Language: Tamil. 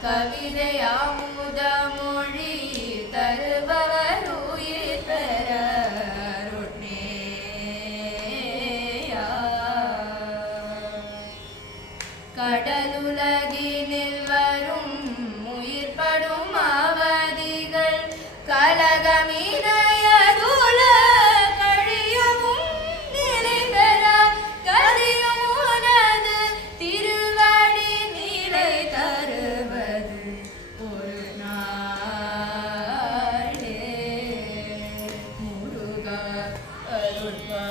கவிதையாமுத மொழி தருபவர் உயிர் பெற கடலுலகினில் வரும் உயிர்படும் அவதிகள் கலகமினையதுல கழியவும் நிலை பெற கதியும் உனது திருவடி நிலை தருவது ஒரு நாளே முருகா அருள்வா